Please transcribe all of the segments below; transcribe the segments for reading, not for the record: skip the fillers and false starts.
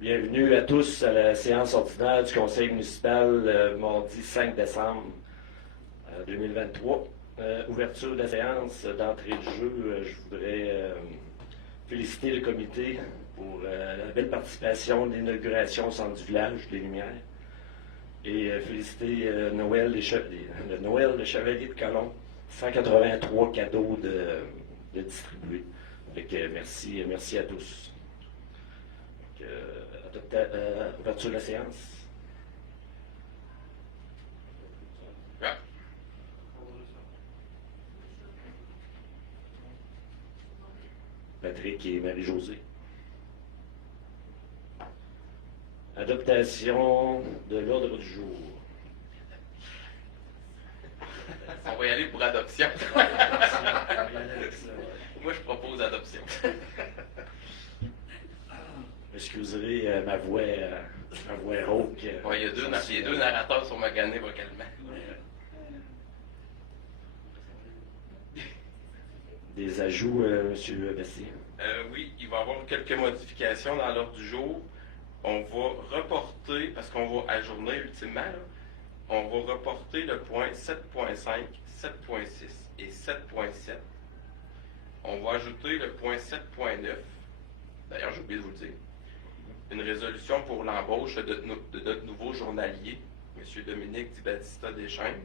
Bienvenue à tous à la séance ordinaire du Conseil municipal mardi 5 décembre 2023. Ouverture de la séance d'entrée de jeu, je voudrais féliciter le comité pour la belle participation de l'inauguration au centre du village des Lumières et féliciter le Noël de Chevalier de Colomb. 183 cadeaux de distribuer. Merci à tous. Ouverture de la séance. Patrick et Marie-Josée. Adoptation de l'ordre du jour. On va y aller pour adoption. Moi, je propose adoption. Excuserez ma voix rauque. Ouais, il y a deux narrateurs sur magané vocalement. Des ajouts, M. Bessier? Oui, il va y avoir quelques modifications dans l'ordre du jour. On va reporter, parce qu'on va ajourner ultimement, là, on va reporter le point 7.5, 7.6 et 7.7. On va ajouter le point 7.9. D'ailleurs, j'ai oublié de vous le dire. Une résolution pour l'embauche de notre nouveau journalier, M. Dominique Di Battista Deschênes.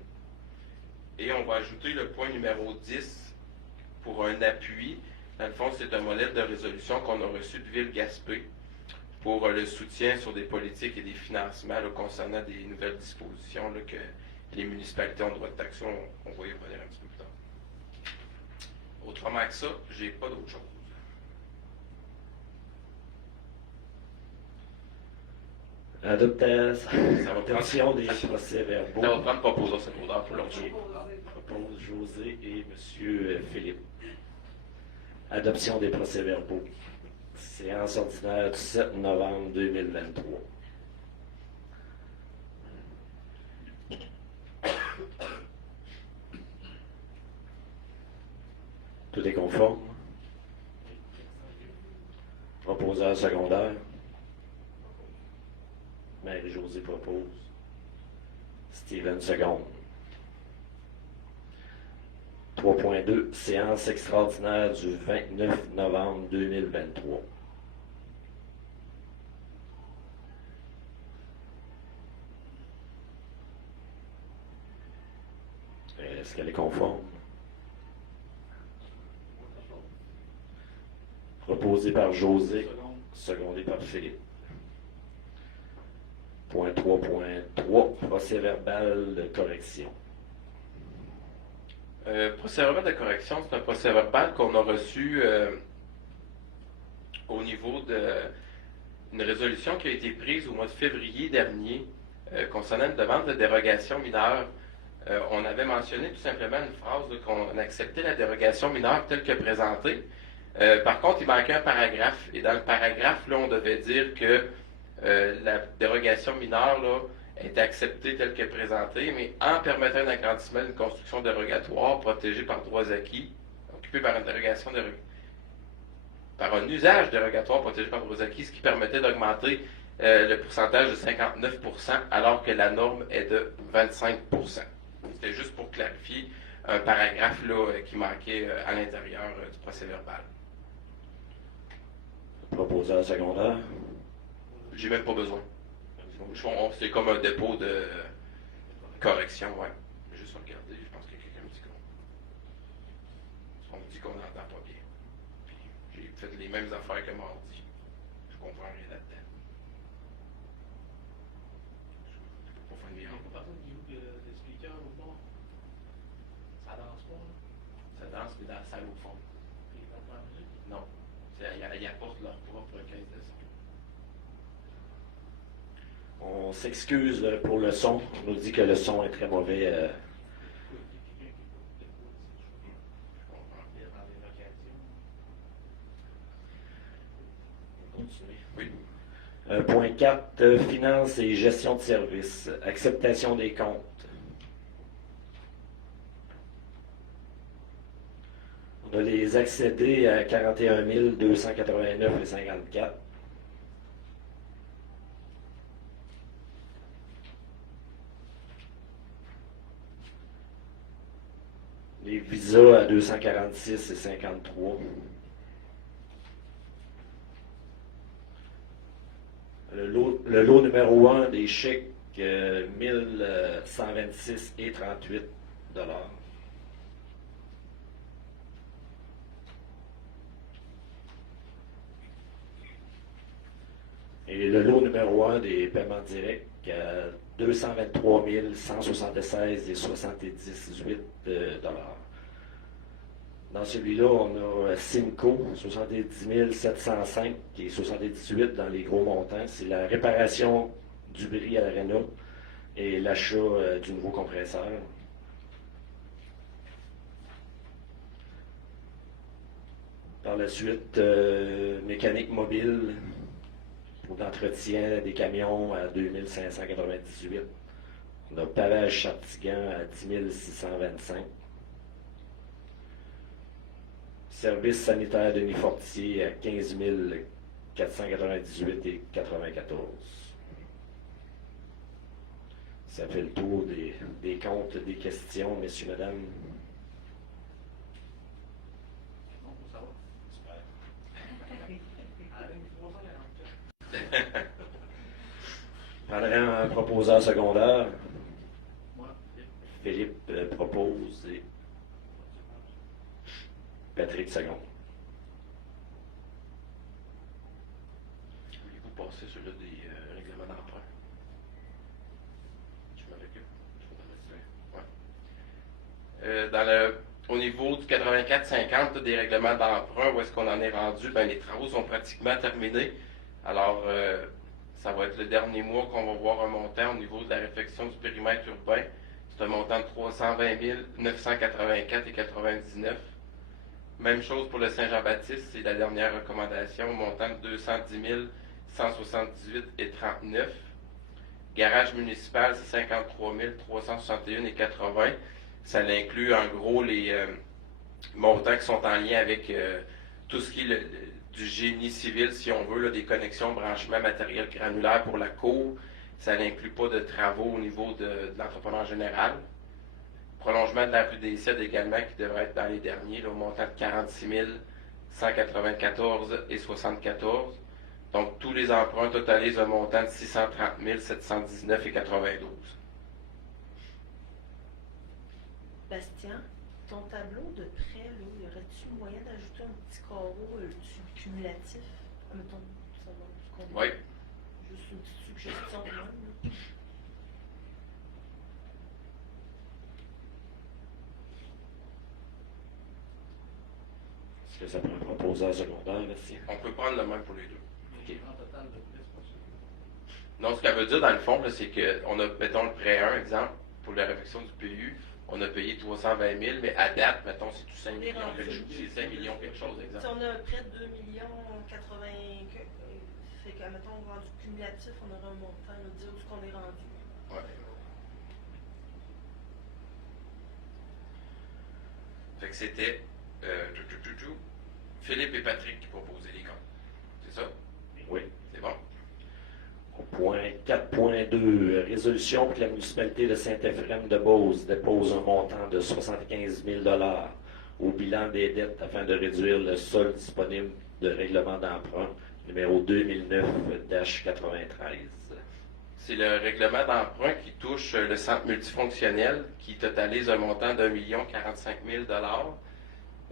Et on va ajouter le point numéro 10 pour un appui. Dans le fond, c'est un modèle de résolution qu'on a reçu de Ville-Gaspé pour le soutien sur des politiques et des financements là, concernant des nouvelles dispositions là, que les municipalités ont droit de taxer. On va y revenir un petit peu plus tard. Autrement que ça, j'ai pas d'autre chose. Adoption des procès-verbaux. Ça va prendre proposition secondaire pour l'autre jour. Propose José et M. Philippe. Adoption des procès-verbaux. Séance ordinaire du 7 novembre 2023. Tout est conforme. Proposeur secondaire. Marie-Josée propose. Steven seconde. 3.2. Séance extraordinaire du 29 novembre 2023. Est-ce qu'elle est conforme? Proposé par José, secondé par Philippe. Point 3.3, procès verbal de correction. Procès verbal de correction, c'est un procès verbal qu'on a reçu au niveau d'une résolution qui a été prise au mois de février dernier concernant une demande de dérogation mineure. On avait mentionné tout simplement une phrase qu'on acceptait la dérogation mineure telle que présentée. Par contre, il manquait un paragraphe. Et dans le paragraphe, là, on devait dire que la dérogation mineure là, est acceptée telle que présentée, mais en permettant un agrandissement d'une construction dérogatoire protégée par droits acquis, occupée par une dérogation par un usage dérogatoire protégé par droits acquis, ce qui permettait d'augmenter le pourcentage de 59%, alors que la norme est de 25%. C'était juste pour clarifier un paragraphe là, qui manquait à l'intérieur du procès verbal. Proposeur secondaire. J'ai même pas besoin. C'est comme un dépôt de correction, ouais. Juste regarder, je pense que quelqu'un me dit qu'on n'entend pas bien. Puis j'ai fait les mêmes affaires que mardi. Je comprends rien là-dedans. Je peux pas faire une Il n'y a pas personne qui joue de speaker au fond. Ça danse pas, là. Ça danse, mais dans la salle au fond. Puis ils vont pas la musique. Non. Ils apportent leur propre caisse de son. On s'excuse pour le son. On nous dit que le son est très mauvais. Je comprends bien dans les locations. On va continuer. Oui. Point 4, finances et gestion de services. Acceptation des comptes. On a les accédés à 41 289,54 $. les visas à 246 et 53. Le lot numéro 1 des chèques, 1126 et 38 dollars. Et le lot numéro 1 des paiements directs, 223 176 et 78 dollars. Dans celui-là, on a Simco, 70 705 et 78 dans les gros montants. C'est la réparation du bris à l'aréna et l'achat du nouveau compresseur. Par la suite, mécanique mobile pour l'entretien des camions à 2598. On a pavage Chartigan à 10 625. Service sanitaire Denis Fortier à 15 498 et 94. Ça fait le tour des comptes, des questions, messieurs, mesdames. Non, ça va. Super. Je prendrai un proposeur secondaire. Moi, Philippe propose et Patrick seconde. Voulez-vous passer sur le des règlements d'emprunt? Je me recule. Ouais. Au niveau du 84-50 des règlements d'emprunt, où est-ce qu'on en est rendu? Ben, les travaux sont pratiquement terminés. Alors, ça va être le dernier mois qu'on va voir un montant au niveau de la réfection du périmètre urbain. C'est un montant de 320 984 et 99. Même chose pour le Saint-Jean-Baptiste, c'est la dernière recommandation, au montant de 210 178 et 39. Garage municipal, c'est 53 361 et 80. Ça inclut en gros les montants qui sont en lien avec tout ce qui est du génie civil, si on veut, là, des connexions, branchements, matériel granulaire pour la cour. Ça n'inclut pas de travaux au niveau de l'entrepreneur général. Prolongement de la rue des Cèdres également, qui devrait être dans les derniers, là, au montant de 46 194 et 74. Donc, tous les emprunts totalisent un montant de 630 719 et 92. Bastien, ton tableau de prêt, là, y aurait-tu moyen d'ajouter un petit carreau cumulatif? Mettons, ça va, ce qu'on Oui. Juste une petite suggestion de même, là. Est-ce que ça prend un proposeur secondaire, Bastien? On peut prendre le même pour les deux. OK. en total de plus, pas sûr. Non, ce qu'elle veut dire, dans le fond, là, c'est qu'on a, mettons, le prêt 1, exemple, pour la réfection du PU, on a payé 320 000, mais à date, mettons, c'est tout 5 millions quelque chose. C'est 5 millions quelque chose, Si exemple. on a un prêt de 2 millions 80, fait que, mettons, rendu cumulatif, on aurait un montant, nous dire où est-ce qu'on est rendu. Ouais. Fait que c'était Philippe et Patrick qui proposaient les comptes. C'est ça? Oui. C'est bon? Au point 4.2, résolution pour que la municipalité de Saint-Éphrem-de-Beauce dépose un montant de 75 000 au bilan des dettes afin de réduire le solde disponible de règlement d'emprunt numéro 2009-93. C'est le règlement d'emprunt qui touche le centre multifonctionnel qui totalise un montant d'1 045 000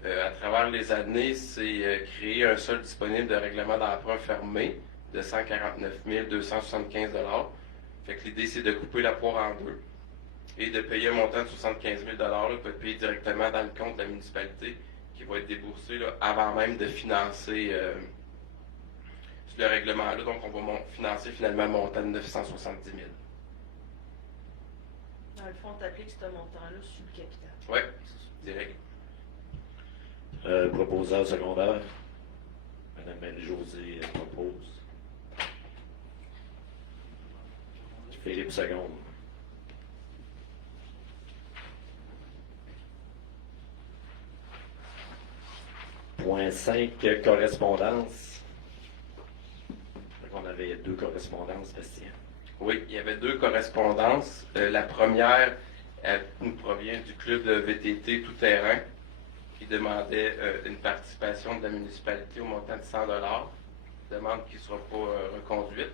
à travers les années, c'est créé un solde disponible de règlement d'emprunt fermé de 149 275 $. Fait que l'idée, c'est de couper la poire en deux et de payer un montant de 75 000 qui peut être payé directement dans le compte de la municipalité qui va être déboursé là, avant même de financer le règlement-là. Donc, on va financer finalement un montant de 970 000. Dans le fond, on t'applique ce montant-là sur le capital. Oui, direct. Proposeur secondaire. Madame Marie-Josée propose. Philippe seconde. Point 5, correspondance. On avait 2 correspondances, Bastien. Oui, il y avait 2 correspondances. La première Elle nous provient du club de VTT tout-terrain qui demandait une participation de la municipalité au montant de 100 demande qui ne sera pas reconduite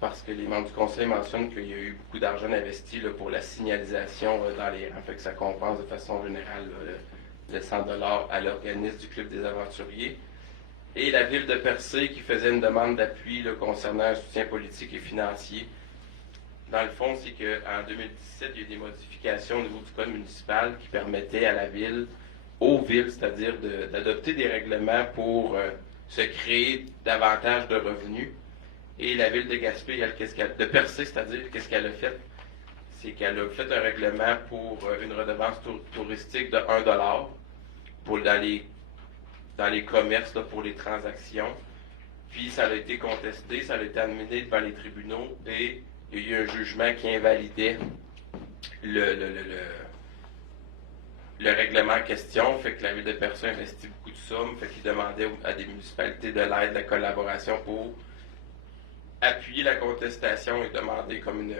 parce que les membres du conseil mentionnent qu'il y a eu beaucoup d'argent investi là, pour la signalisation dans les rangs, fait que ça compense de façon générale le 100 à l'organisme du Club des aventuriers. Et la ville de Percé qui faisait une demande d'appui là, concernant un soutien politique et financier. Dans le fond, c'est qu'en 2017, il y a eu des modifications au niveau du code municipal qui permettaient à la ville, aux villes, c'est-à-dire d'adopter des règlements pour se créer davantage de revenus. Et la ville de Gaspé, de Percé, c'est-à-dire, qu'est-ce qu'elle a fait? C'est qu'elle a fait un règlement pour une redevance touristique de 1$ pour dans les commerces, là, pour les transactions. Puis ça a été contesté, ça a été amené devant les tribunaux et il y a eu un jugement qui invalidait le règlement en question. Fait que la ville de Percé a investi beaucoup de sommes, fait qu'il demandait à des municipalités de l'aide, de la collaboration pour appuyer la contestation et demander comme une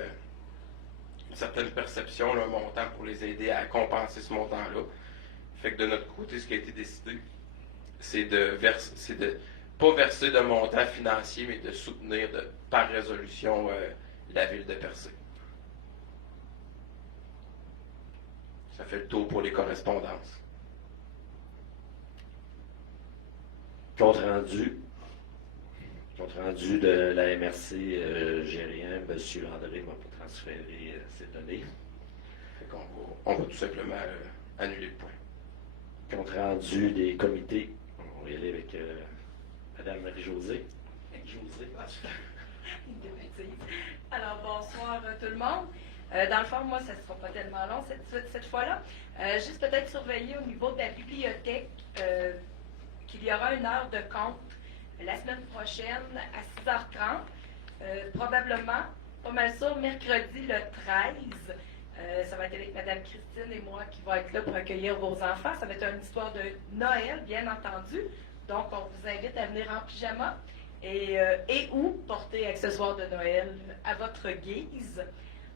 certaine perception, là, un montant pour les aider à compenser ce montant-là. Fait que de notre côté, ce qui a été décidé, c'est de pas verser de montant financier, mais de soutenir par résolution la ville de Percé. Ça fait le tour pour les correspondances. Compte rendu de la MRC Gérien, M. André m'a pas transféré ces données. Fait qu'on on va tout simplement annuler le point. Compte rendu des comités, on va y aller avec Mme Marie-Josée. Alors, bonsoir tout le monde. Dans le fond, moi, ça ne sera pas tellement long cette fois-là. Juste peut-être surveiller au niveau de la bibliothèque qu'il y aura une heure de compte la semaine prochaine à 6h30. Probablement, pas mal sûr, mercredi le 13. Ça va être avec Mme Christine et moi qui va être là pour accueillir vos enfants. Ça va être une histoire de Noël, bien entendu. Donc, on vous invite à venir en pyjama et ou porter accessoires de Noël à votre guise.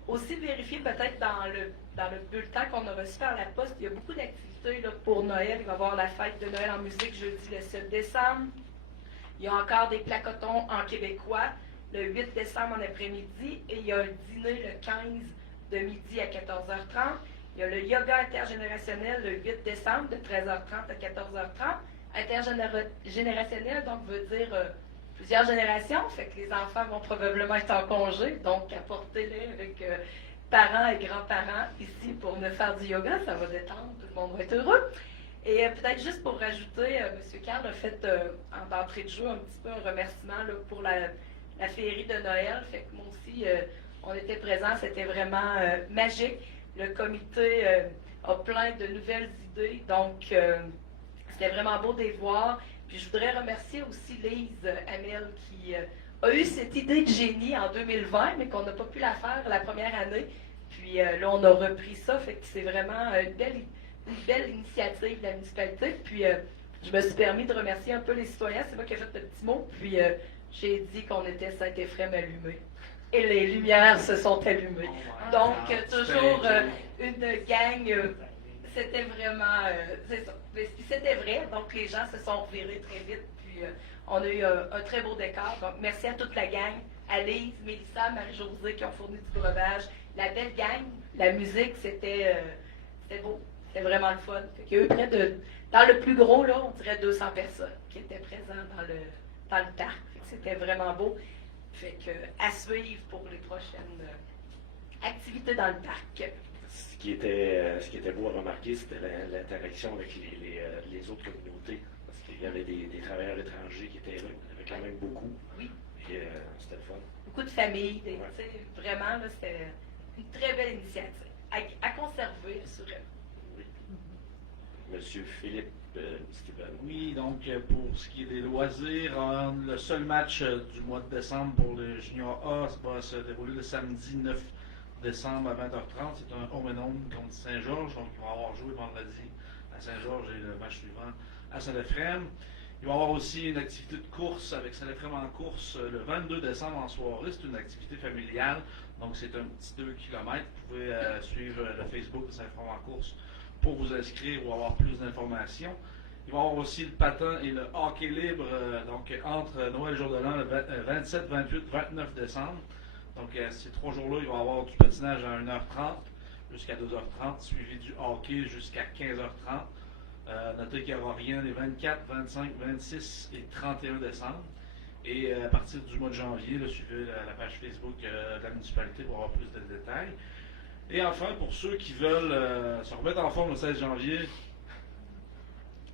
Aussi, vérifier peut-être dans le bulletin qu'on a reçu par la poste, il y a beaucoup d'activités là, pour Noël. Il va y avoir la fête de Noël en musique jeudi le 7 décembre. Il y a encore des placotons en québécois le 8 décembre en après-midi et il y a un dîner le 15 de midi à 14h30. Il y a le yoga intergénérationnel le 8 décembre de 13h30 à 14h30. Intergénérationnel, donc, veut dire plusieurs générations, fait que les enfants vont probablement être en congé, donc apportez-les avec parents et grands-parents ici pour venir faire du yoga, ça va détendre, tout le monde va être heureux. Et peut-être juste pour rajouter, M. Carl a fait en entrée de jeu un petit peu un remerciement là, pour la féerie de Noël, fait que moi aussi, on était présents, c'était vraiment magique. Le comité a plein de nouvelles idées, donc c'était vraiment beau de les voir. Puis je voudrais remercier aussi Lise Hamel qui a eu cette idée de génie en 2020, mais qu'on n'a pas pu la faire la première année. Puis là, on a repris ça, fait que c'est vraiment une belle initiative de la municipalité. Puis je me suis permis de remercier un peu les citoyens, c'est moi qui ai fait le petit mot. Puis j'ai dit qu'on était Saint-Éphrem allumé. Et les lumières se sont allumées. Donc, toujours une gang, c'était vraiment, c'est ça. Puis c'était vrai, donc les gens se sont revirés très vite, puis on a eu un très beau décor. Donc, merci à toute la gang, à Lise, Mélissa, Marie-Josée qui ont fourni du breuvage, la belle gang, la musique, c'était beau, c'était vraiment le fun. Fait qu'il y a eu près de, dans le plus gros, là, on dirait 200 personnes qui étaient présentes dans le parc. Fait que c'était vraiment beau. Fait que, à suivre pour les prochaines activités dans le parc. Ce qui était beau à remarquer, c'était l'interaction avec les autres communautés. Parce qu'il y avait des travailleurs étrangers qui étaient là. Il y en avait quand même beaucoup. Oui. Et c'était le fun. Beaucoup de familles. Vraiment, là, c'était une très belle initiative. À conserver, assurément. Oui. Monsieur Philippe Steven. Oui, donc pour ce qui est des loisirs, le seul match du mois de décembre pour le Junior A va se dérouler le samedi 9 décembre à 20h30. C'est un home and home contre Saint-Georges. Donc, ils vont avoir joué vendredi à Saint-Georges et le match suivant à Saint-Éphrem. Il va y avoir aussi une activité de course avec Saint-Éphrem en course le 22 décembre en soirée. C'est une activité familiale, donc c'est un petit 2 km. Vous pouvez suivre le Facebook de Saint-Éphrem en course pour vous inscrire ou avoir plus d'informations. Il va y avoir aussi le patin et le hockey libre donc entre Noël et Jour de l'An le 27, 28, 29 décembre. Donc ces 3 jours-là, il va y avoir du patinage à 1h30 jusqu'à 2h30, suivi du hockey jusqu'à 15h30. Notez qu'il n'y aura rien les 24, 25, 26 et 31 décembre. Et à partir du mois de janvier, là, suivez la page Facebook de la municipalité pour avoir plus de détails. Et enfin, pour ceux qui veulent se remettre en forme le 16 janvier,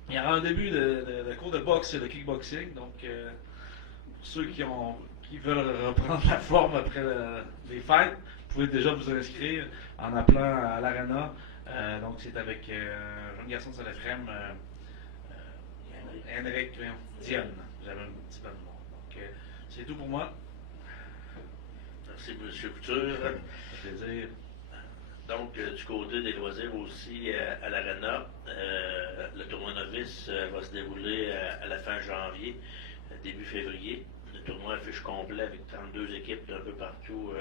il y aura un début de cours de boxe et de kickboxing. Donc, pour ceux qui veulent reprendre la forme après les fêtes, vous pouvez déjà vous inscrire en appelant à l'Arena. Donc, c'est avec un jeune garçon de Saint-Éphrem, Henrik Dionne. J'avais un petit peu de nom. Donc, c'est tout pour moi. Merci, M. Couture. Ça fait plaisir. Donc, du côté des loisirs aussi, à l'Arena, le tournoi novice va se dérouler à la fin janviie, début février. Le tournoi affiche complet avec 32 équipes d'un peu partout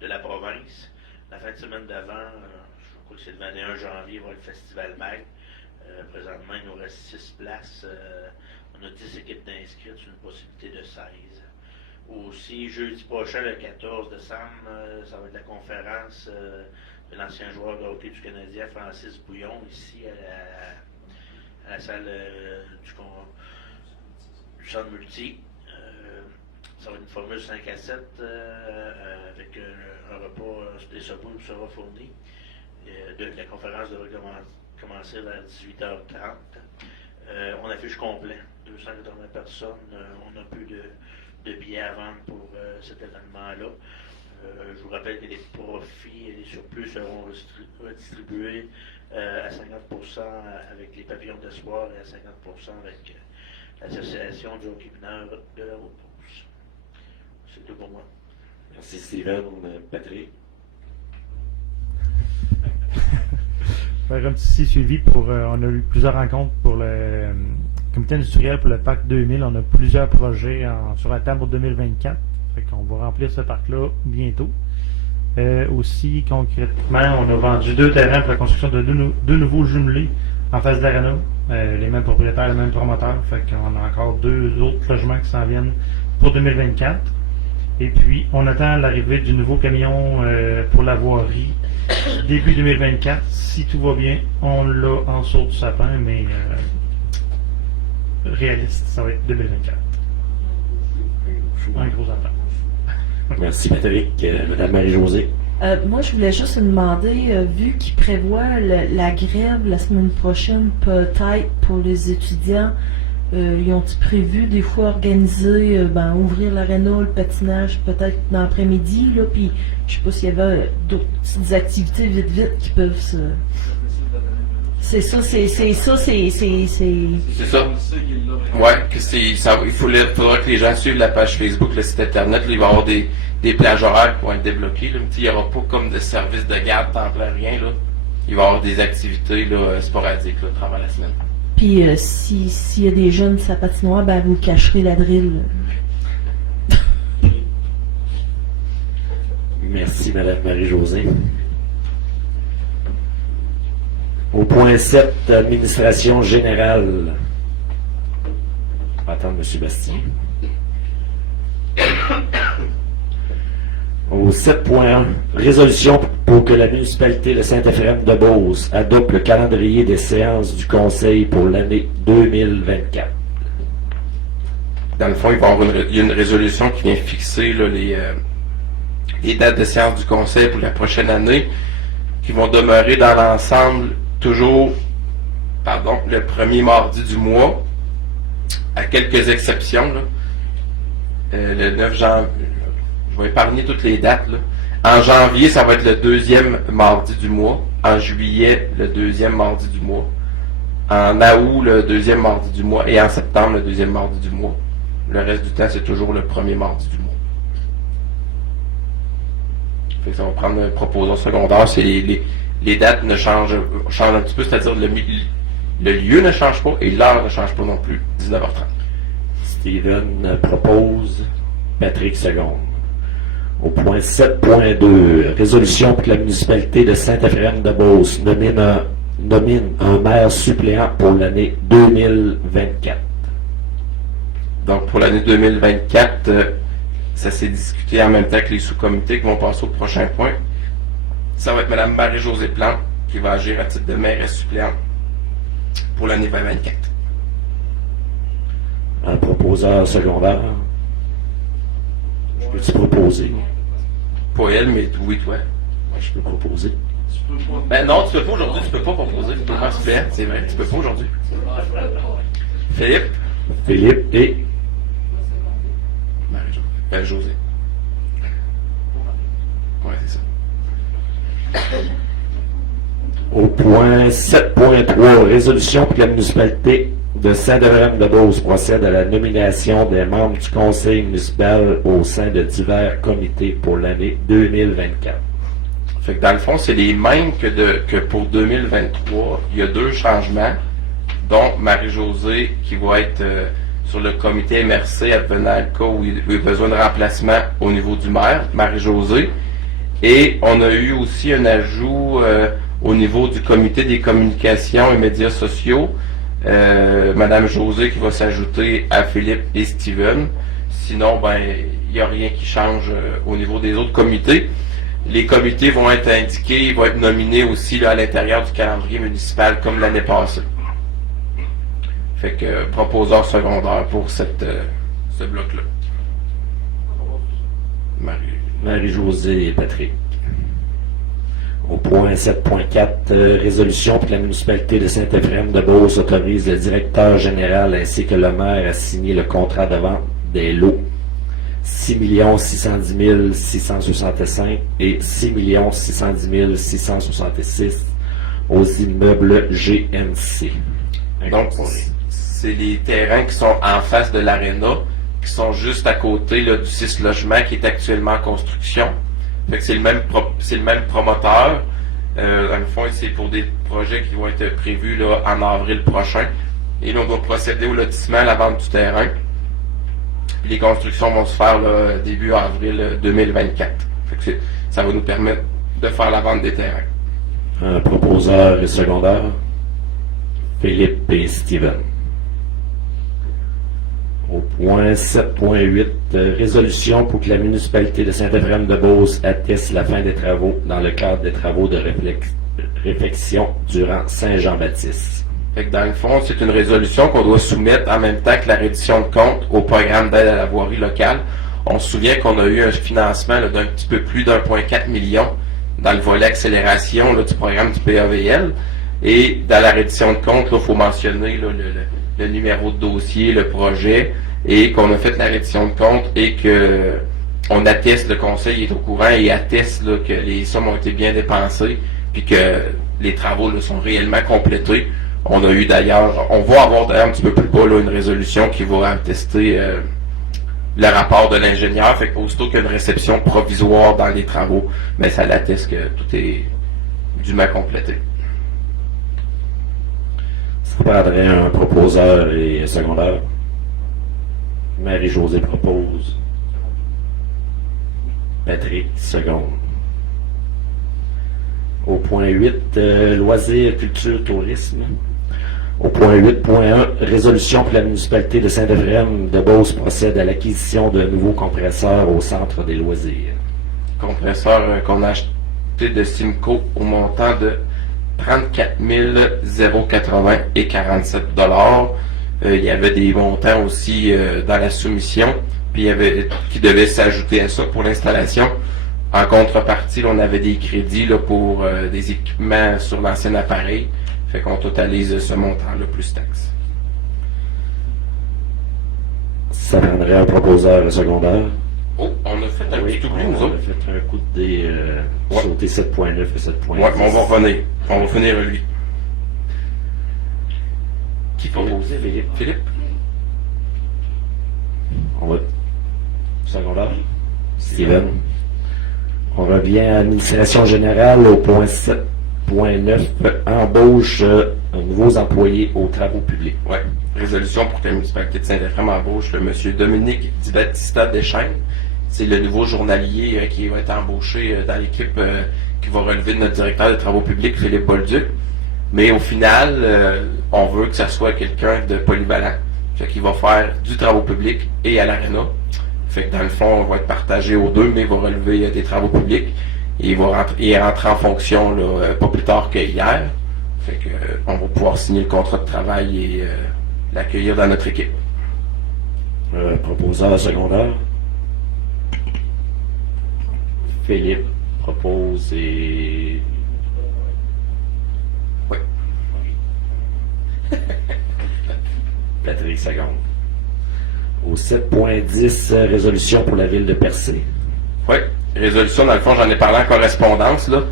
de la province. La fin de semaine d'avant, je crois que c'est le 21 janvier, il va y avoir le Festival Mag. Présentement, il nous reste 6 places. On a 10 équipes d'inscrites, une possibilité de 16. Aussi, jeudi prochain, le 14 décembre, ça va être la conférence de l'ancien joueur de hockey du Canadien, Francis Bouillon, ici à la salle du centre multi. Ça va être une formule 5 à 7 avec un repas, des sopas qui sera fourni. La conférence devrait commencer vers 18h30. On affiche complet, 280 personnes. On n'a plus de billets à vendre pour cet événement-là. Je vous rappelle que les profits et les surplus seront redistribués à 50% avec les pavillons d'espoir et à 50% avec l'association du hockey mineur de la Haute-Beauce. C'est tout pour moi. Merci Steven. Patrick. Un petit suivi on a eu plusieurs rencontres pour le comité industriel pour le parc 2000. On a plusieurs projets sur la table pour 2024. Fait qu'on va remplir ce parc-là bientôt. Aussi, concrètement, on a vendu 2 terrains pour la construction de deux nouveaux jumelés en face de l'Arena. Les mêmes propriétaires, les mêmes promoteurs. Fait qu'on a encore 2 autres logements qui s'en viennent pour 2024. Et puis, on attend l'arrivée du nouveau camion pour la voirie début 2024. Si tout va bien, on l'a en saut du sapin, mais réaliste, ça va être 2024. Un gros attente. Merci Patrick. Madame Marie-Josée. Moi, je voulais juste demander, vu qu'ils prévoient la grève la semaine prochaine, peut-être pour les étudiants, ils ont-ils prévu des fois organiser, ouvrir l'aréna, le patinage, peut-être dans l'après-midi, là, puis je sais pas s'il y avait d'autres petites activités vite qui peuvent se... C'est ça. C'est ça. Ouais, il faudra que les gens suivent la page Facebook, le site internet. Là, il va y avoir des plages horaires qui vont être débloquées. Là. Il n'y aura pas comme de service de garde temps plein, rien. Là. Il va y avoir des activités là, sporadiques là, à travers la semaine. Puis s'il y a des jeunes sa patinoire, vous cacherez la drill. Merci Madame Marie-Josée. Au point 7, administration générale. On va attendre M. Bastien. Au 7.1, résolution pour que la municipalité de Saint-Éphrem de Beauce adopte le calendrier des séances du Conseil pour l'année 2024. Dans le fond, il y a une résolution qui vient fixer là, les dates de séance du Conseil pour la prochaine année, qui vont demeurer dans l'ensemble toujours le premier mardi du mois, à quelques exceptions. Là. Le 9 janvier, je vais épargner toutes les dates. Là. En janvier, ça va être le 2e mardi du mois. En juillet, le 2e mardi du mois. En août, le 2e mardi du mois. Et en septembre, le 2e mardi du mois. Le reste du temps, c'est toujours le premier mardi du mois. Fait que ça va prendre un proposant secondaire. C'est les dates ne changent un petit peu, c'est-à-dire le lieu ne change pas et l'heure ne change pas non plus, 19h30. Steven propose, Patrick seconde. Au point 7.2, résolution pour que la municipalité de Saint-Éphrem-de-Beauce nomine un maire suppléant pour l'année 2024. Donc, pour l'année 2024, ça s'est discuté en même temps que les sous-comités qui vont passer au prochain point. Ça va être Mme Marie-Josée Plante qui va agir à titre de maire suppléante pour l'année 2024. Un proposeur secondaire. Je peux-tu proposer? Pas elle, mais oui, toi. Moi, je peux proposer. Tu peux pas. Ben non, tu peux pas aujourd'hui, tu peux pas proposer. Tu peux pas suppléant, c'est vrai, tu peux pas aujourd'hui. Philippe? Philippe et Marie-Josée. Ouais, c'est ça. au point 7.3, résolution pour que la municipalité de Saint-Éphrem-de-Beauce procède à la nomination des membres du conseil municipal au sein de divers comités pour l'année 2024. Fait que dans le fond, c'est les mêmes que pour 2023. Il y a 2 changements, dont Marie-Josée qui va être sur le comité MRC advenant le cas où il y a besoin de remplacement au niveau du maire, Marie-Josée. Et on a eu aussi un ajout au niveau du comité des communications et médias sociaux, Madame Josée qui va s'ajouter à Philippe et Steven. Sinon, ben, il n'y a rien qui change au niveau des autres comités. Les comités vont être indiqués, ils vont être nominés aussi là, à l'intérieur du calendrier municipal comme l'année passée. Fait que proposeur secondaire pour ce bloc-là. Marie-Josée et Patrick. Au point 7.4, résolution pour que la municipalité de Saint-Éphrem-de-Beauce autorise le directeur général ainsi que le maire à signer le contrat de vente des lots 6 610 665 et 6 610 666 aux immeubles GMC. Donc, c'est les terrains qui sont en face de l'aréna, qui sont juste à côté là, du 6 logements qui est actuellement en construction. Fait que c'est le même promoteur. Dans le fond, c'est pour des projets qui vont être prévus là, en avril prochain. Et là, on doit procéder au lotissement, à la vente du terrain. Puis les constructions vont se faire là, début avril 2024. Fait que ça va nous permettre de faire la vente des terrains. Un proposeur et secondaire, Philippe et Steven. Au point 7.8, résolution pour que la municipalité de Saint-Éphrem-de-Beauce atteste la fin des travaux dans le cadre des travaux de réfection durant Saint-Jean-Baptiste. Fait que dans le fond, c'est une résolution qu'on doit soumettre en même temps que la reddition de compte au programme d'aide à la voirie locale. On se souvient qu'on a eu un financement là, d'un petit peu plus d'1,4 million dans le volet accélération là, du programme du PAVL. Et dans la reddition de compte, il faut mentionner là, le numéro de dossier, le projet, et qu'on a fait la reddition de compte et que on atteste, le conseil est au courant et atteste là, que les sommes ont été bien dépensées, puis que les travaux là, sont réellement complétés. On a eu d'ailleurs, on va avoir d'ailleurs un petit peu plus bas là, une résolution qui va attester le rapport de l'ingénieur, fait qu'aussitôt qu'il y a une réception provisoire dans les travaux, mais ça l'atteste que tout est dûment complété. Ça prendrait un proposeur et secondaire. Marie-Josée propose. Patrick, seconde. Au point 8, loisirs, culture, tourisme. Au point 8.1, résolution pour la municipalité de Saint-Éphrem-de-Beauce procède à l'acquisition d'un nouveau compresseur au centre des loisirs. Compresseur qu'on a acheté de Simco au montant de 34 080 et 47 $. Il y avait des montants aussi dans la soumission, puis il y avait qui devaient s'ajouter à ça pour l'installation. En contrepartie, là, on avait des crédits là, pour des équipements sur l'ancien appareil. Fait qu'on totalise ce montant-là plus taxes. Ça prendrait un proposeur secondaire. Oh, on a fait un petit oubli, nous on autres. a fait un coup de dé, sauter 7.9 et 7.10. Ouais, mais on va revenir. On va finir lui. Qui propose? Philippe? On va. Secondaire. Steven. On revient à l'administration générale au point 7. 7.9, embauche nouveaux employés aux travaux publics. Ouais. Résolution pour que la municipalité de Saint-Éphrem embauche le monsieur Dominique Di Battista Deschênes. C'est le nouveau journalier qui va être embauché dans l'équipe qui va relever de notre directeur des travaux publics, Philippe Bolduc. Mais au final, on veut que ça soit quelqu'un de polyvalent. Fait qu'il va faire du travaux public et à l'aréna. Fait que dans le fond, on va être partagé aux deux, mais il va relever des travaux publics. Et il est rentré en fonction là, pas plus tard que hier. Fait que on va pouvoir signer le contrat de travail et l'accueillir dans notre équipe. Proposeur secondaire. Philippe propose et... Oui. Patrick seconde. Au 7.10, résolution pour la ville de Percé. Oui. Résolution, dans le fond, j'en ai parlé en correspondance. Là.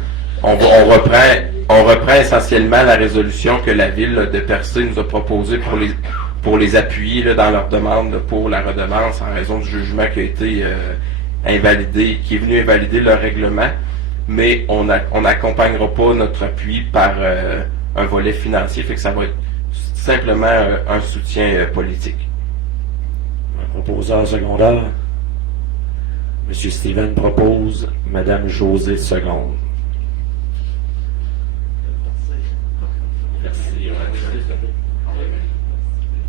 On reprend essentiellement la résolution que la ville de Percé nous a proposée pour les appuyer là, dans leur demande pour la redevance en raison du jugement qui a été invalidé, qui est venu invalider leur règlement. Mais on n'accompagnera pas notre appui par un volet financier, fait que ça va être simplement un soutien politique. Un proposeur secondaire. Monsieur Steven propose, Madame Josée seconde. Merci.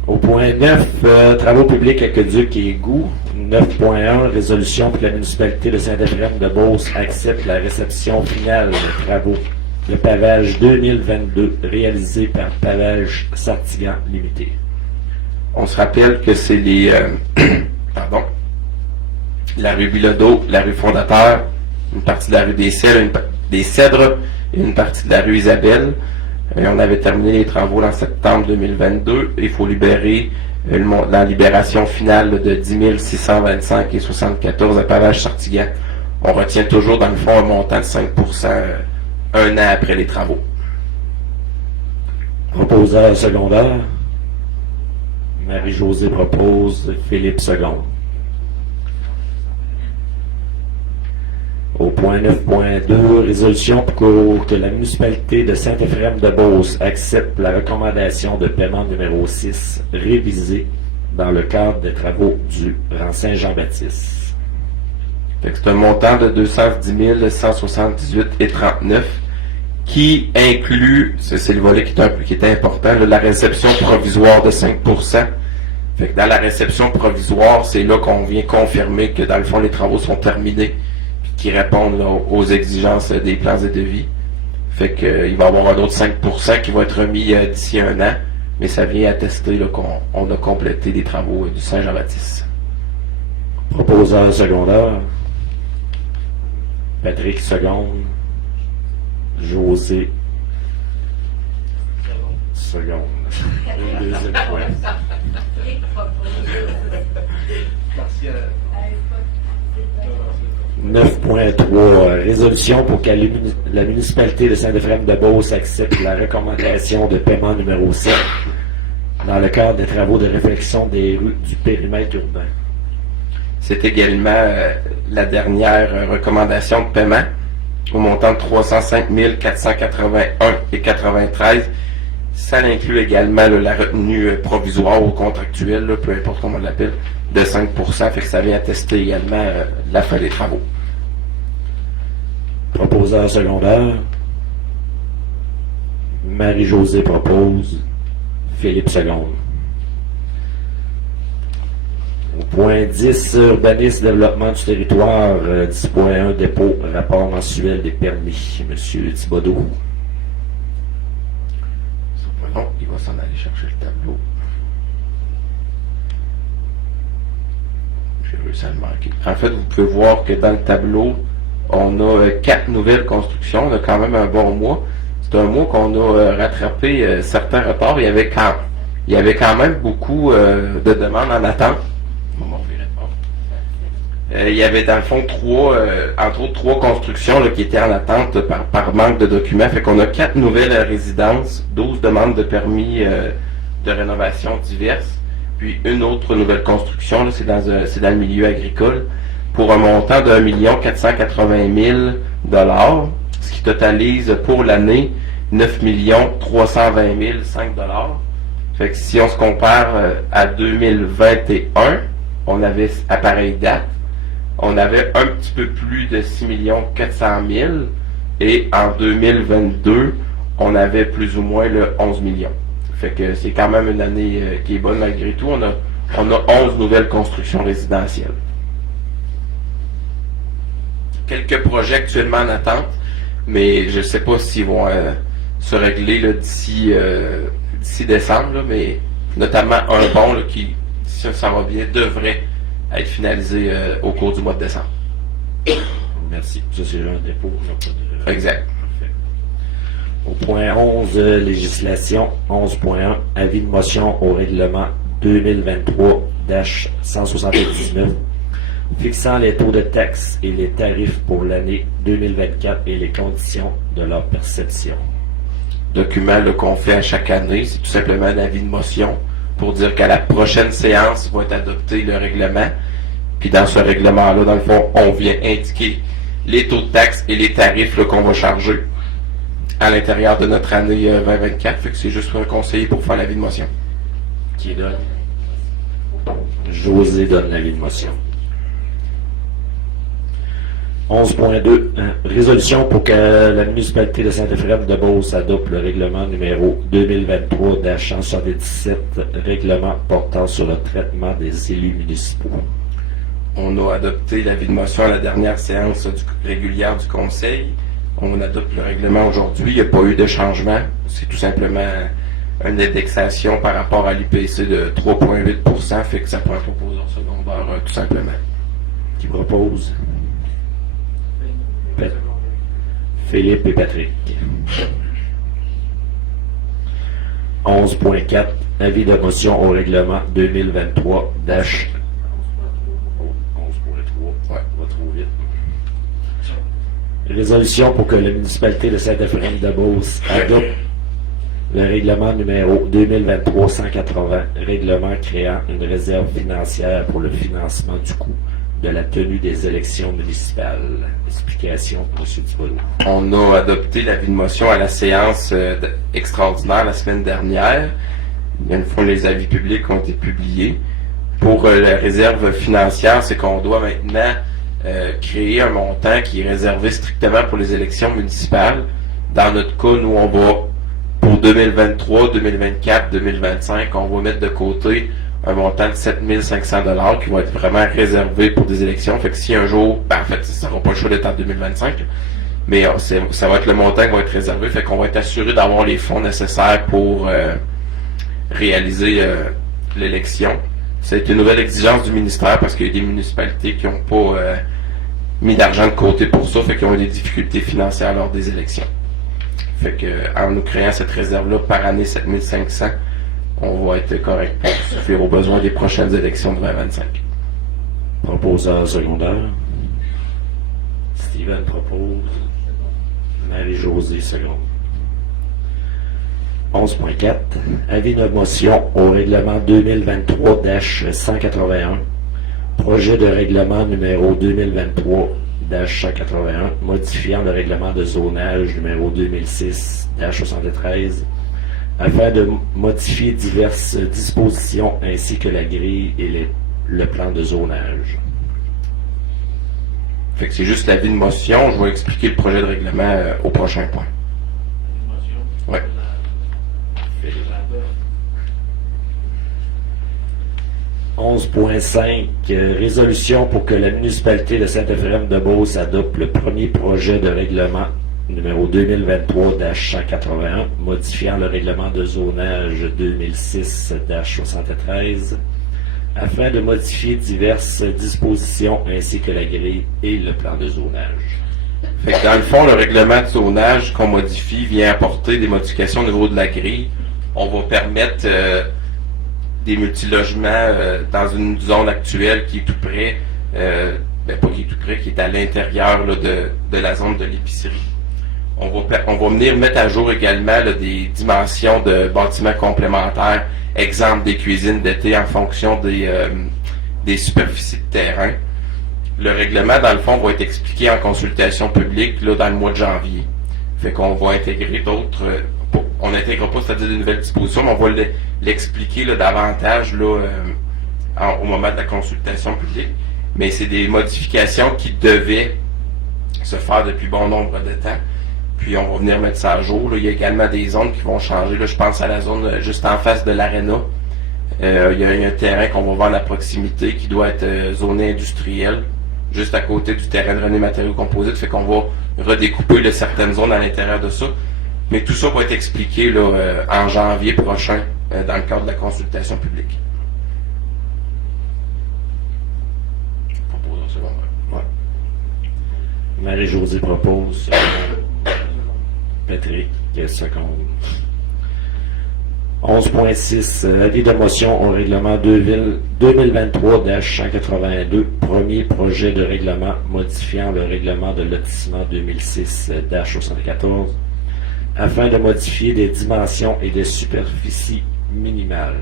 Au point 9, travaux publics aqueduc et égouts. 9.1, résolution pour que la municipalité de Saint-Éphrem de Beauce accepte la réception finale des travaux de pavage 2022 réalisé par Pavage Sartigan Limité. On se rappelle que c'est les... la rue Bilodeau, la rue Fondateur, une partie de la rue des Cèdres et une partie de la rue Isabelle. Et on avait terminé les travaux en septembre 2022. Il faut libérer la libération finale de 10 625 et 74 à Pavage Sartigan. On retient toujours dans le fond un montant de 5% un an après les travaux. Proposeur secondaire. Marie-Josée propose, Philippe seconde. Au point 9.2, résolution pour que la municipalité de Saint-Éphrem de Beauce accepte la recommandation de paiement numéro 6 révisée dans le cadre des travaux du rang Saint-Jean-Baptiste. C'est un montant de 210 178,39 qui inclut, c'est le volet qui est important, la réception provisoire de 5%. Fait que dans la réception provisoire, c'est là qu'on vient confirmer que dans le fond les travaux sont terminés qui répondent là, aux exigences des plans et devis. Fait qu'il va y avoir un autre 5% qui va être remis d'ici un an, mais ça vient attester là, qu'on a complété les travaux du Saint-Jean-Baptiste. Proposeur secondaire. Patrick seconde. José seconde. Une deuxième fois. 9.3, résolution pour que la municipalité de Saint-Éphrem de Beauce accepte la recommandation de paiement numéro 7 dans le cadre des travaux de réflexion des rues du périmètre urbain. C'est également la dernière recommandation de paiement au montant de 305 481,93. Ça inclut également là, la retenue provisoire ou contractuelle, là, peu importe comment on l'appelle, de 5%, fait que ça vient attester également la fin des travaux. Proposeur secondaire. Marie-Josée propose. Philippe seconde. Au point 10, urbanisme, développement du territoire, 10.1, dépôt, rapport mensuel des permis. Monsieur Thibodeau. Non, il va s'en aller chercher le tableau. J'ai réussi à le marquer. En fait, vous pouvez voir que dans le tableau, on a 4 nouvelles constructions. On a quand même un bon mois. C'est un mois qu'on a rattrapé certains retards. Il y avait quand même beaucoup de demandes en attente. Il y avait dans le fond entre autres 3 constructions là, qui étaient en attente par manque de documents. Fait qu'on a 4 nouvelles résidences, 12 demandes de permis de rénovation diverses, puis une autre nouvelle construction, là, c'est dans le milieu agricole, pour un montant de 1 480 000 $. ce qui totalise pour l'année 9 320 005 $. Fait que si on se compare à 2021, on avait, à pareille date, on avait un petit peu plus de 6 400 000 et en 2022, on avait plus ou moins le 11 millions. Fait que c'est quand même une année qui est bonne malgré tout. On a 11 nouvelles constructions résidentielles. Quelques projets actuellement en attente, mais je ne sais pas s'ils vont se régler là, d'ici décembre, là, mais notamment un pont là, qui, si ça va bien, devrait être finalisé au cours du mois de décembre. Merci. Ça, c'est un dépôt. Exact. Au point 11, législation 11.1, avis de motion au règlement 2023-179, fixant les taux de taxes et les tarifs pour l'année 2024 et les conditions de leur perception. Document qu'on fait à chaque année, c'est tout simplement un avis de motion pour dire qu'à la prochaine séance va être adopté le règlement. Puis dans ce règlement-là, dans le fond, on vient indiquer les taux de taxes et les tarifs qu'on va charger à l'intérieur de notre année 2024. Fait que c'est juste un conseiller pour faire l'avis de motion. Qui donne? José donne l'avis de motion. 11.2. Résolution pour que la municipalité de Saint-Éphrem-de-Beauce adopte le règlement numéro 2023-177, règlement portant sur le traitement des élus municipaux. On a adopté l'avis de motion à la dernière séance régulière du Conseil. On adopte le règlement aujourd'hui. Il n'y a pas eu de changement. C'est tout simplement une indexation par rapport à l'IPC de 3,8 %, fait que ça prend un proposeur secondaire, tout simplement. Qui propose? Philippe et Patrick. 11.4. Avis de motion au règlement 2023 11.3. Ouais. On va trop vite. Résolution pour que la municipalité de Saint-Éphrem-de-Beauce adopte le règlement numéro 2023-180, règlement créant une réserve financière pour le financement du coût de la tenue des élections municipales. Explication, M. Dubonneau. On a adopté l'avis de motion à la séance extraordinaire la semaine dernière. Une fois les avis publics ont été publiés. Pour la réserve financière, c'est qu'on doit maintenant créer un montant qui est réservé strictement pour les élections municipales. Dans notre cas, nous, on va, pour 2023, 2024, 2025, on va mettre de côté un montant de 7 500 $ qui va être vraiment réservé pour des élections. Fait que si un jour, en fait, ça n'aura pas le choix d'être en 2025, mais ça va être le montant qui va être réservé. Fait qu'on va être assuré d'avoir les fonds nécessaires pour réaliser l'élection. C'est une nouvelle exigence du ministère parce qu'il y a des municipalités qui n'ont pas mis d'argent de côté pour ça, fait qu'ils ont eu des difficultés financières lors des élections. Fait que en nous créant cette réserve-là par année 7 500, on va être correct pour suffire aux besoins des prochaines élections de 2025. Proposeur secondaire. Steven propose. Marie-Josée seconde. 11.4. Avis de motion au règlement 2023-181. Projet de règlement numéro 2023-181, modifiant le règlement de zonage numéro 2006-73, afin de modifier diverses dispositions ainsi que la grille et le plan de zonage. Fait que c'est juste l'avis de motion. Je vais expliquer le projet de règlement au prochain point. Ouais. 11.5. Résolution pour que la municipalité de Saint-Éphrem-de-Beauce adopte le premier projet de règlement numéro 2023-181, modifiant le règlement de zonage 2006-73, afin de modifier diverses dispositions ainsi que la grille et le plan de zonage. Fait que dans le fond, le règlement de zonage qu'on modifie vient apporter des modifications au niveau de la grille. On va permettre des multilogements dans une zone actuelle qui est tout près, pas qui est tout près, qui est à l'intérieur là, de la zone de l'épicerie. On va venir mettre à jour également là, des dimensions de bâtiments complémentaires, exemple des cuisines d'été en fonction des superficies de terrain. Le règlement, dans le fond, va être expliqué en consultation publique là, dans le mois de janvier. Fait qu'on va intégrer d'autres. On n'intègre pas, c'est-à-dire de nouvelles dispositions, mais on va l'expliquer là, davantage là, au moment de la consultation publique. Mais c'est des modifications qui devaient se faire depuis bon nombre de temps. Puis on va venir mettre ça à jour. Là. Il y a également des zones qui vont changer. Là, je pense à la zone juste en face de l'aréna. Il y a un terrain qu'on va vendre à proximité qui doit être zoné industriel, juste à côté du terrain de René Matériaux Composites. Fait qu'on va redécouper là, certaines zones à l'intérieur de ça. Mais tout ça va être expliqué là, en janvier prochain dans le cadre de la consultation publique. Ouais. Marie-Josée propose. Patrick, seconde. 11.6. Avis de motion au règlement 2023-182, premier projet de règlement modifiant le règlement de lotissement 2006-74, afin de modifier des dimensions et des superficies minimales.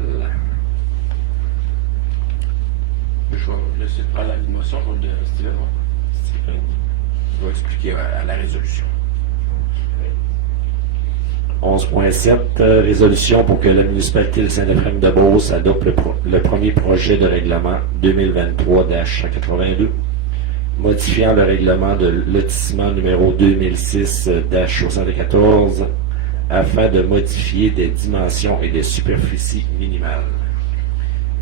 Je vais laisser prendre la motion de Steven. Steven. Je vais expliquer à la résolution. 11.7. Résolution pour que la municipalité de Saint-Euphrème-de-Beauce adopte le premier projet de règlement 2023-182, modifiant le règlement de lotissement numéro 2006-74, afin de modifier des dimensions et des superficies minimales.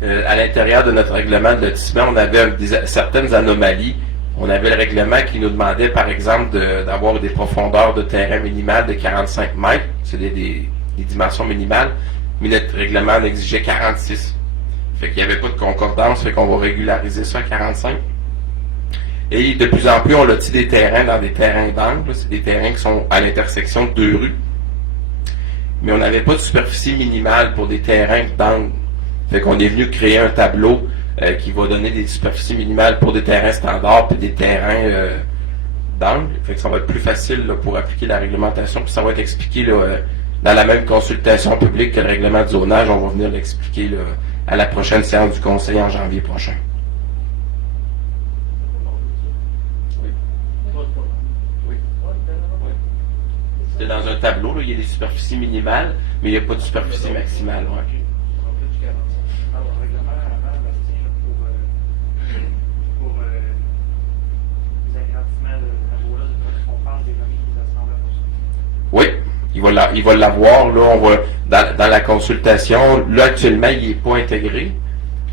À l'intérieur de notre règlement de lotissement, on avait certaines anomalies. On avait le règlement qui nous demandait, par exemple, d'avoir des profondeurs de terrain minimales de 45 mètres. C'est des dimensions minimales. Mais notre règlement en exigeait 46. Fait qu'il n'y avait pas de concordance. Fait qu'on va régulariser ça à 45. Et de plus en plus, on lotit des terrains dans des terrains d'angle. C'est des terrains qui sont à l'intersection de deux rues. Mais on n'avait pas de superficie minimale pour des terrains d'angle. Fait qu'on est venu créer un tableau qui va donner des superficies minimales pour des terrains standards et des terrains d'angle. Fait que ça va être plus facile là, pour appliquer la réglementation. Puis ça va être expliqué là, dans la même consultation publique que le règlement de zonage. On va venir l'expliquer là, à la prochaine séance du Conseil en janvier prochain. C'est dans un tableau, là, il y a des superficies minimales, mais il n'y a pas de superficie maximale. Ouais. Oui, il va l'avoir. Là, on va dans la consultation. Là, actuellement, il n'est pas intégré.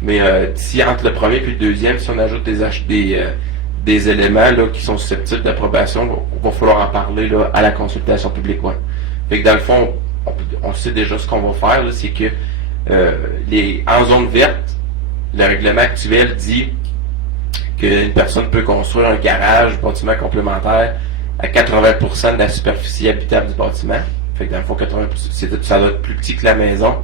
Mais d'ici entre le premier et le deuxième, si on ajoute des éléments là, qui sont susceptibles d'approbation, il va falloir en parler là, à la consultation publique. Ouais. Fait que dans le fond, on sait déjà ce qu'on va faire, là, c'est que en zone verte, le règlement actuel dit qu'une personne peut construire un garage, un bâtiment complémentaire à 80% de la superficie habitable du bâtiment. Fait que dans le fond, 80%, ça doit être plus petit que la maison.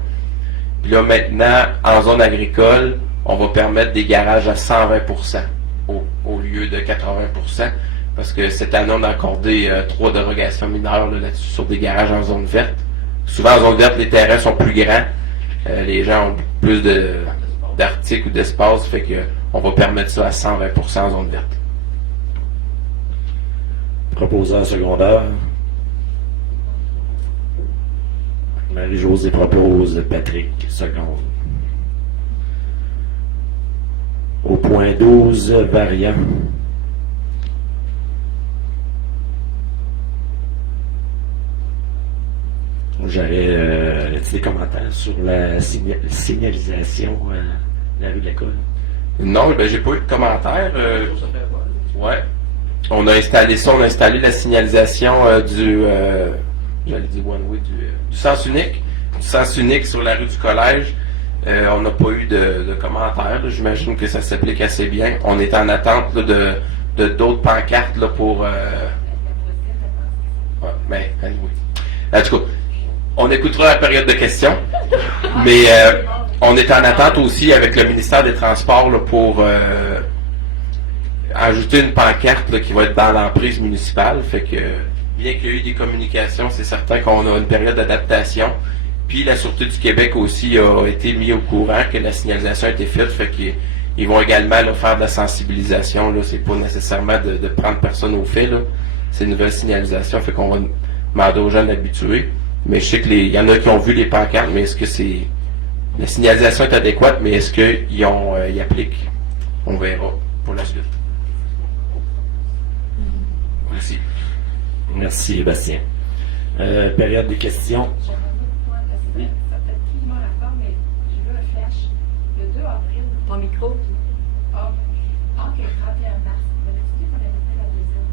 Puis là, maintenant, en zone agricole, on va permettre des garages à 120% au lieu de 80%. Parce que cette année, on a accordé 3 dérogations mineures là-dessus sur des garages en zone verte. Souvent, en zone verte, les terrains sont plus grands. Les gens ont plus d'articles ou d'espace. Fait que on va permettre ça à 120% en zone verte. Proposant secondaire. Marie-Josée propose, Patrick, seconde. Au point 12, variant. J'aurais des commentaires sur la signalisation de la rue de l'École. Non, ben j'ai pas eu de commentaires. Ouais. On a installé ça, on a installé la signalisation j'allais dire one way, du sens unique. Du sens unique sur la rue du Collège. On n'a pas eu de commentaires. Là. J'imagine que ça s'applique assez bien. On est en attente là, de d'autres pancartes là, pour. Ouais, mais anyway. En tout cas, on écoutera la période de questions. Mais on est en attente aussi avec le ministère des Transports là, pour ajouter une pancarte là, qui va être dans l'emprise municipale. Fait que bien qu'il y ait eu des communications, c'est certain qu'on a une période d'adaptation. Puis la Sûreté du Québec aussi a été mis au courant que la signalisation a été faite. Fait qu'ils vont également là, faire de la sensibilisation. Là. C'est pas nécessairement de prendre personne au fait. Là. C'est une nouvelle signalisation. Fait qu'on demander aux gens d'habituer. Mais je sais qu'il y en a qui ont vu les pancartes, mais est-ce que la signalisation est adéquate, mais est-ce qu'ils y appliquent? On verra pour la suite. Merci. Merci, Bastien. Période de questions. J'aimerais beaucoup, ça peut-être plus loin la forme, mais j'ai vu un flash. Le 2 avril, Ton micro. que le 31 mars, vous avez dit qu'on avait fait la deuxième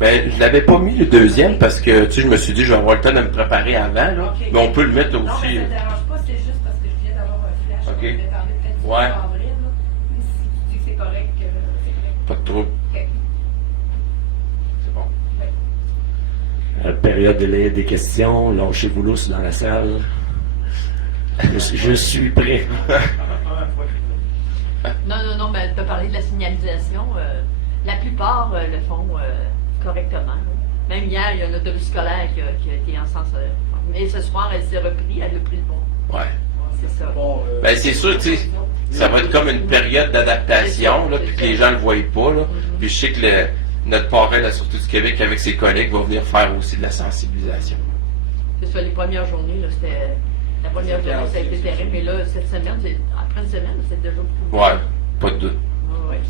Ben, je l'avais pas mis le deuxième parce que, tu sais, je me suis dit, je vais avoir le temps de me préparer avant, là. Ok. Mais on peut le mettre Non, aussi. mais ça ne dérange pas, c'est juste parce que je viens d'avoir un flash. Ok. On devait parler peut-être du 2 Ouais. avril, là. Mais si tu dis que c'est correct, c'est correct. Pas de trouble. Ok. C'est bon. Période des questions. Lâchez-vous lousse dans la salle. Je suis prêt. Non, mais tu as parlé de la signalisation. La plupart le font correctement. Là. Même hier, il y a un autobus scolaire qui a été en sens. Mais ce soir, elle s'est repris, elle a pris le bon. Ouais. C'est ça. Ben, c'est sûr, tu sais, ça va être comme une période d'adaptation, là, puis que les gens ne le voient pas, là. Puis je sais que notre parrain de la Sûreté du Québec, avec ses collègues, va venir faire aussi de la sensibilisation. C'est ça, les premières journées, là, c'était. La première journée, ça a été terrible, mais là, cette semaine, après une semaine, c'est déjà beaucoup. Ouais, pas de doute. Ouais.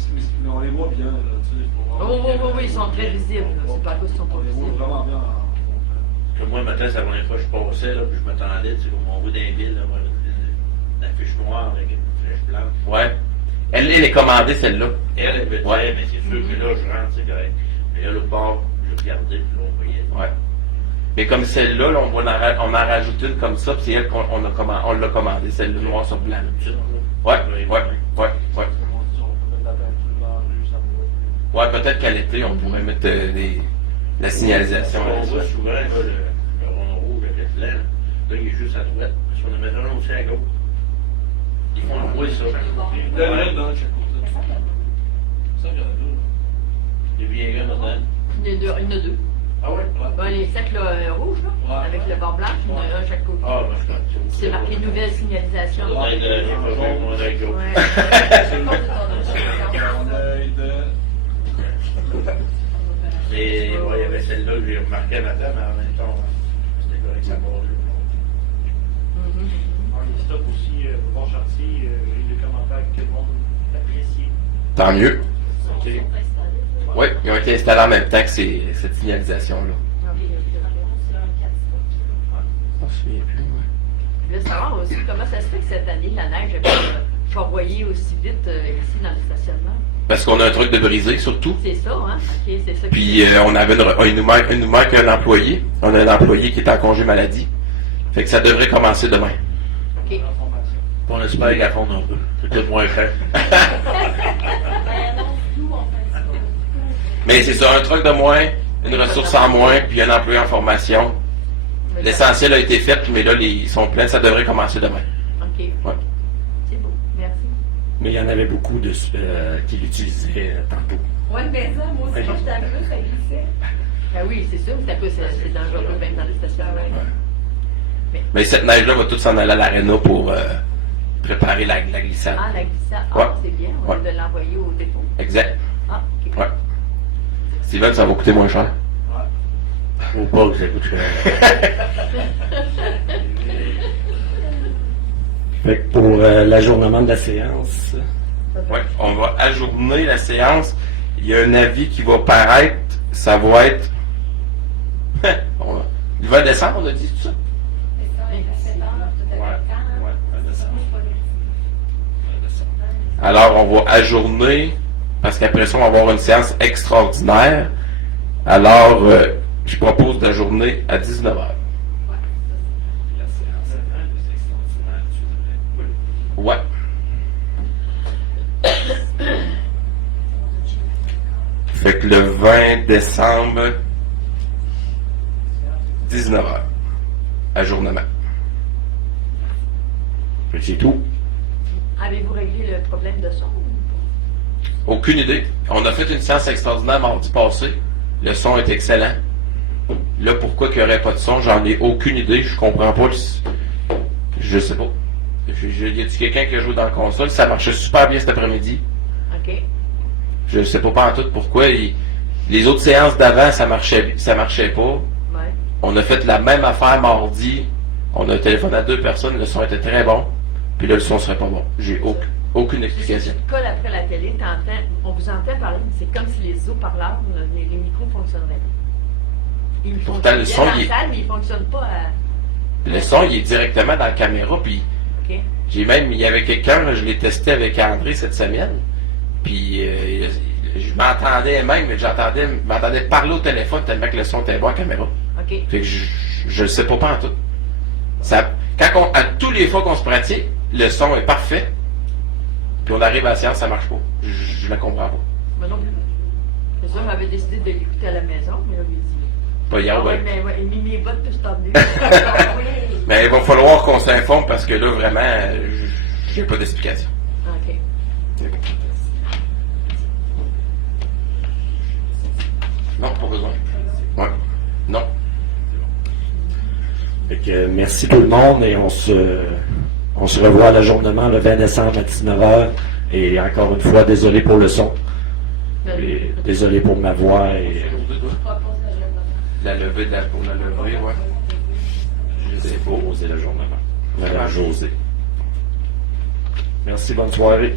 Mais on les voit bien, là, tu sais. Oui, ils sont très visibles. là. C'est pas à cause qu'ils sont pas On les voit visibles. vraiment bien. Comme moi, le matin, c'est la première fois que je passais, là, puis je m'attendais, tu sais, comme on voit dans les villes, là, la fiche noire avec une flèche blanche. Ouais. Elle est commandée, celle-là. Elle veut dire, Ouais. mais c'est sûr que là, je rentre, c'est correct. Mais là, l'autre bord, je regardais, puis là, on voyait. Ouais. Mais comme celle-là, là, on en rajoute une comme ça, puis c'est elle qu'on l'a commandée, celle-là, noir sur blanc. Ouais. Ouais, peut-être qu'à l'été, on pourrait mettre la signalisation. On voit souvent là, le rond rouge avec le blanc. Là, il est juste à droite. Si on en met un aussi à gauche, ils font le ça. Il y en a dans chaque côté. Ça, il y en a deux. Il y a bien un dedans. Il y en a deux. Ah ouais? Ben, les sacs là, rouges, là, Ouais. avec le bord blanc, il y en a un à chaque côté. Ah, ben, je pense. C'est marqué nouvelle signalisation. Ça doit être les jaune, on est gauche. Ouais. On aide. Et ouais, il y avait celle-là que j'ai remarqué à matin, mais en même temps, c'était correct, ça part. Les stocks aussi, au bon chantier, j'ai eu des commentaires que le monde apprécie. Tant mieux. Ok. Oui, ils ont été installés en même temps que cette signalisation-là. Je m'en souviens plus, ouais. Je voulais savoir aussi comment ça se fait que cette année, la neige a pu fourvoyer aussi vite ici dans le stationnement. Parce qu'on a un truc de brisé, surtout. C'est ça, hein? OK, c'est ça. Puis il nous manque un employé. On a un employé qui est en congé maladie. Fait que ça devrait commencer demain. OK. On espère qu'elle fonde un peu. C'est peut-être moins cher. Mais c'est ça, un truc de moins, une ressource en moins, puis un employé en formation. L'essentiel a été fait, mais là, ils sont pleins, ça devrait commencer demain. OK. Ouais. C'est beau. Merci. Mais il y en avait beaucoup qui l'utilisaient tantôt. Ouais, mais ça, moi aussi, quand j'étais arrivée, ça glissait. Ah oui, c'est sûr, c'est dangereux même dans les stationnements. Mais cette neige-là va tout s'en aller à l'aréna pour préparer la glissade. Ah, la glissade. Ouais. Ah, c'est bien. On Ouais. va l'envoyer au dépôt. Exact. Ah, OK. Ouais. Steven, ça va coûter moins cher. Faut pas que ça coûte cher. Fait que pour l'ajournement de la séance, Oui, on va ajourner la séance. Il y a un avis qui va paraître. Ça va être. Le 20 décembre, on a dit tout ça? C'est ça, il y a 7 ans, tout à fait. Alors, on va ajourner, parce qu'après ça, on va avoir une séance extraordinaire. Alors, je propose d'ajourner à 19h. la séance c'est extraordinaire, tu dirais. Ouais. Fait que le 20 décembre, 19h. Ajournement. Fait que c'est tout. Avez-vous réglé le problème de son? Aucune idée. On a fait une séance extraordinaire mardi passé. Le son est excellent. Là, pourquoi qu'il n'y aurait pas de son, j'en ai aucune idée. Je comprends pas. Je sais pas. Y a-t-il quelqu'un qui a joué dans la console? Ça marchait super bien cet après-midi. OK. Je sais pas en tout pourquoi. Les autres séances d'avant, ça marchait pas. Ouais. On a fait la même affaire mardi. On a téléphoné à 2 personnes, le son était très bon. Puis là, le son serait pas bon. J'ai aucune explication. Si tu colles après la télé, on vous entend parler, mais c'est comme si les haut-parleurs, les micros fonctionneraient pas. Ils Pourtant, le son, dans la il est- salle, mais ils ne fonctionnent pas à... Le son, il est directement dans la caméra. Puis OK. il y avait quelqu'un, là, je l'ai testé avec André cette semaine. Puis je m'entendais même, mais je m'entendais parler au téléphone tellement que le son était bon à la caméra. OK. Fait que je le sais pas en tout. À tous les fois qu'on se pratique, le son est parfait. Puis on arrive à la séance, ça marche pas. Je la comprends pas. Moi non plus. C'est ça, j'avais décidé de l'écouter à la maison, mais là, il dit... Pas hier, Ah ouais, ouais. mais ouais, il mis mes bottes puis je t'en venais. Mais il va falloir qu'on s'informe parce que là, vraiment, j'ai pas d'explication. OK. Non, pas besoin. Ouais. Non. Fait que, merci tout le monde et on se revoit à l'ajournement le 20 décembre à 19h. Et encore une fois, désolé pour le son. Et désolé pour ma voix. Et, La levée pour la levée, ouais. je sais pas oser l'ajournement. Madame José. Merci, bonne soirée.